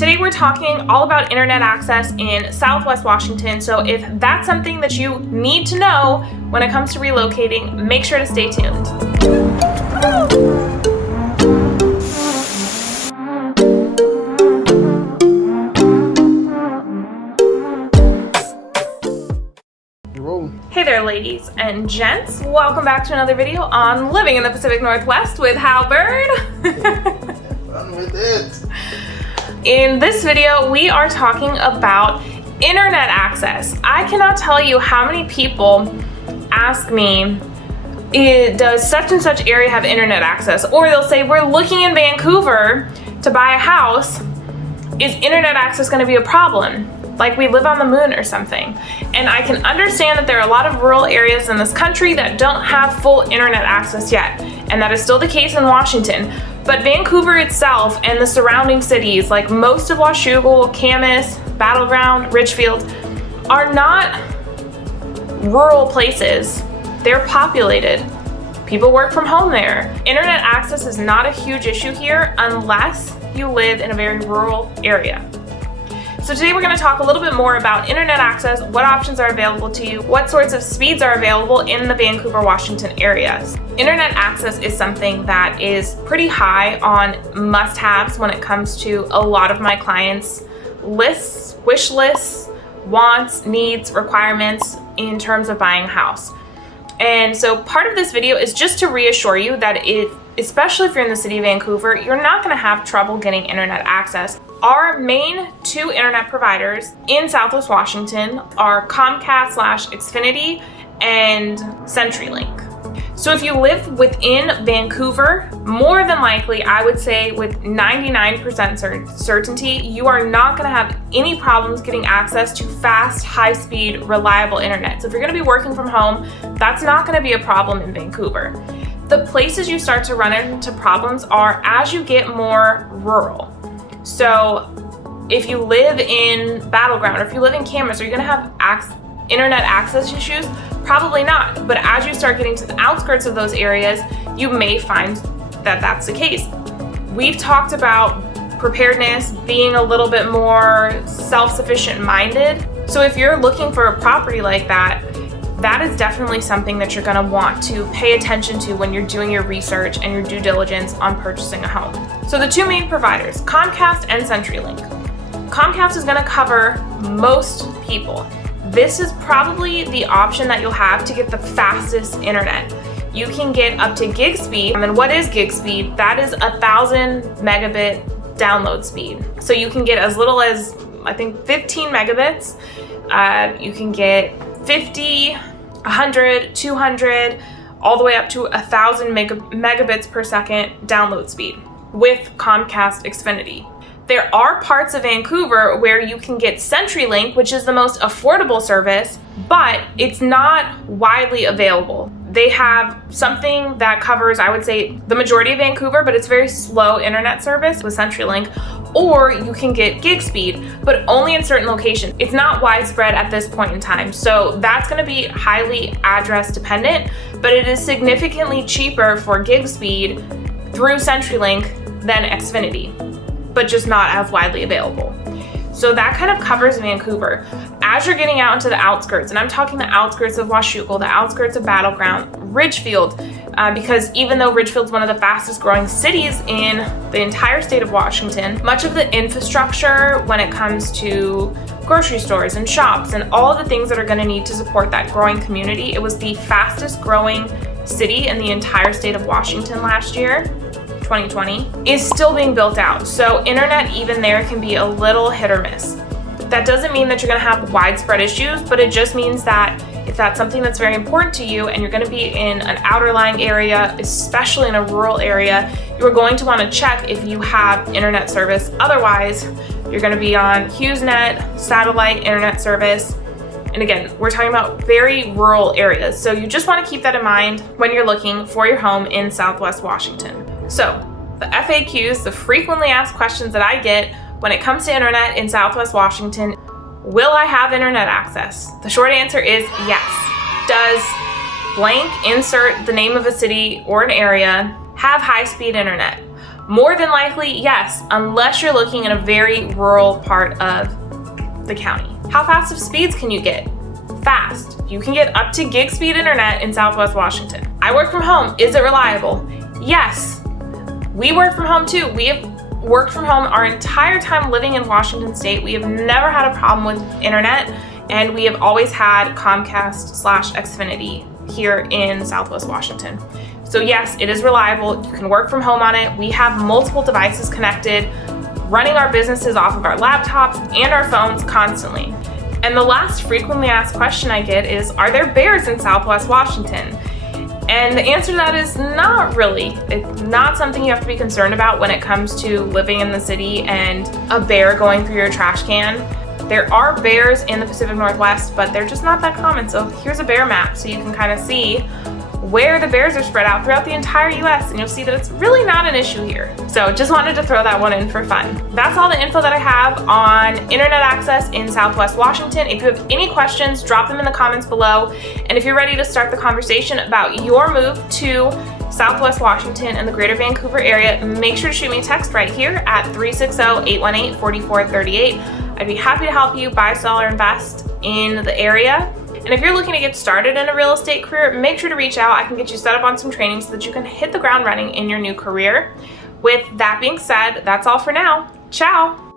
Today we're talking all about internet access in Southwest Washington, so if that's something that you need to know when it comes to relocating, make sure to stay tuned. Hey there ladies and gents, welcome back to another video on living in the Pacific Northwest with Hal Byrd. Fun with it. In this video, we are talking about internet access. I cannot tell you how many people ask me, does such and such area have internet access? Or they'll say, we're looking in Vancouver to buy a house. Is internet access going to be a problem? Like we live on the moon or something. And I can understand that there are a lot of rural areas in this country that don't have full internet access yet. And that is still the case in Washington. But Vancouver itself and the surrounding cities, like most of Washougal, Camas, Battleground, Richfield, are not rural places. They're populated. People work from home there. Internet access is not a huge issue here unless you live in a very rural area. So today we're going to talk a little bit more about internet access, what options are available to you, what sorts of speeds are available in the Vancouver, Washington areas. Internet access is something that is pretty high on must-haves when it comes to a lot of my clients' lists, wish lists, wants, needs, requirements in terms of buying a house. And so part of this video is just to reassure you that especially if you're in the city of Vancouver, you're not going to have trouble getting internet access. Our main two internet providers in Southwest Washington are Comcast/Xfinity and Centurylink. So if you live within Vancouver, more than likely, I would say with 99% certainty, you are not going to have any problems getting access to fast, high-speed, reliable internet. So if you're going to be working from home, that's not going to be a problem in Vancouver. The places you start to run into problems are as you get more rural. So if you live in Battleground or if you live in Camas, are you going to have internet access issues? Probably not. But as you start getting to the outskirts of those areas, you may find that that's the case. We've talked about preparedness, being a little bit more self-sufficient minded. So if you're looking for a property like that, that is definitely something that you're going to want to pay attention to when you're doing your research and your due diligence on purchasing a home. So the two main providers, Comcast and Centurylink. Comcast is going to cover most people. This is probably the option that you'll have to get the fastest internet. You can get up to gig speed. And what is gig speed? That is 1,000 megabit download speed. So you can get as little as, I think, 15 megabits. You can get 50, 100, 200, all the way up to 1,000 megabits per second download speed with Comcast Xfinity. There are parts of Vancouver where you can get CenturyLink, which is the most affordable service, but it's not widely available. They have something that covers, I would say, the majority of Vancouver, but it's very slow internet service with CenturyLink. Or you can get gig speed, but only in certain locations. It's not widespread at this point in time. So that's going to be highly address dependent, but it is significantly cheaper for gig speed through CenturyLink than Xfinity, but just not as widely available. So that kind of covers Vancouver. As you're getting out into the outskirts, and I'm talking the outskirts of Washougal, the outskirts of Battleground, Richfield, because even though Richfield's one of the fastest growing cities in the entire state of Washington, much of the infrastructure when it comes to grocery stores and shops and all of the things that are going to need to support that growing community, it was the fastest growing city in the entire state of Washington last year. 2020 is still being built out. So internet even there can be a little hit or miss. That doesn't mean that you're going to have widespread issues, but it just means that if that's something that's very important to you and you're going to be in an outer lying area, especially in a rural area, you're going to want to check if you have internet service. Otherwise, you're going to be on HughesNet, satellite internet service. And again, we're talking about very rural areas. So you just want to keep that in mind when you're looking for your home in Southwest Washington. So the FAQs, the frequently asked questions that I get when it comes to internet in Southwest Washington, will I have internet access? The short answer is yes. Does blank, insert the name of a city or an area, have high-speed internet? More than likely, yes, unless you're looking in a very rural part of the county. How fast of speeds can you get? Fast. You can get up to gig speed internet in Southwest Washington. I work from home. Is it reliable? Yes. We work from home too. We have worked from home our entire time living in Washington State. We have never had a problem with internet, and we have always had Comcast/Xfinity here in Southwest Washington. So yes, it is reliable. You can work from home on it. We have multiple devices connected, running our businesses off of our laptops and our phones constantly. And the last frequently asked question I get is, are there bears in Southwest Washington? And the answer to that is not really. It's not something you have to be concerned about when it comes to living in the city and a bear going through your trash can. There are bears in the Pacific Northwest, but they're just not that common. So here's a bear map so you can kind of see where the bears are spread out throughout the entire US, and you'll see that it's really not an issue here. So just wanted to throw that one in for fun. That's all the info that I have on internet access in Southwest Washington. If you have any questions, drop them in the comments below. And if you're ready to start the conversation about your move to Southwest Washington and the greater Vancouver area, make sure to shoot me a text right here at 360-818-4438. I'd be happy to help you buy, sell, or invest in the area. And if you're looking to get started in a real estate career, make sure to reach out. I can get you set up on some training so that you can hit the ground running in your new career. With that being said, that's all for now. Ciao.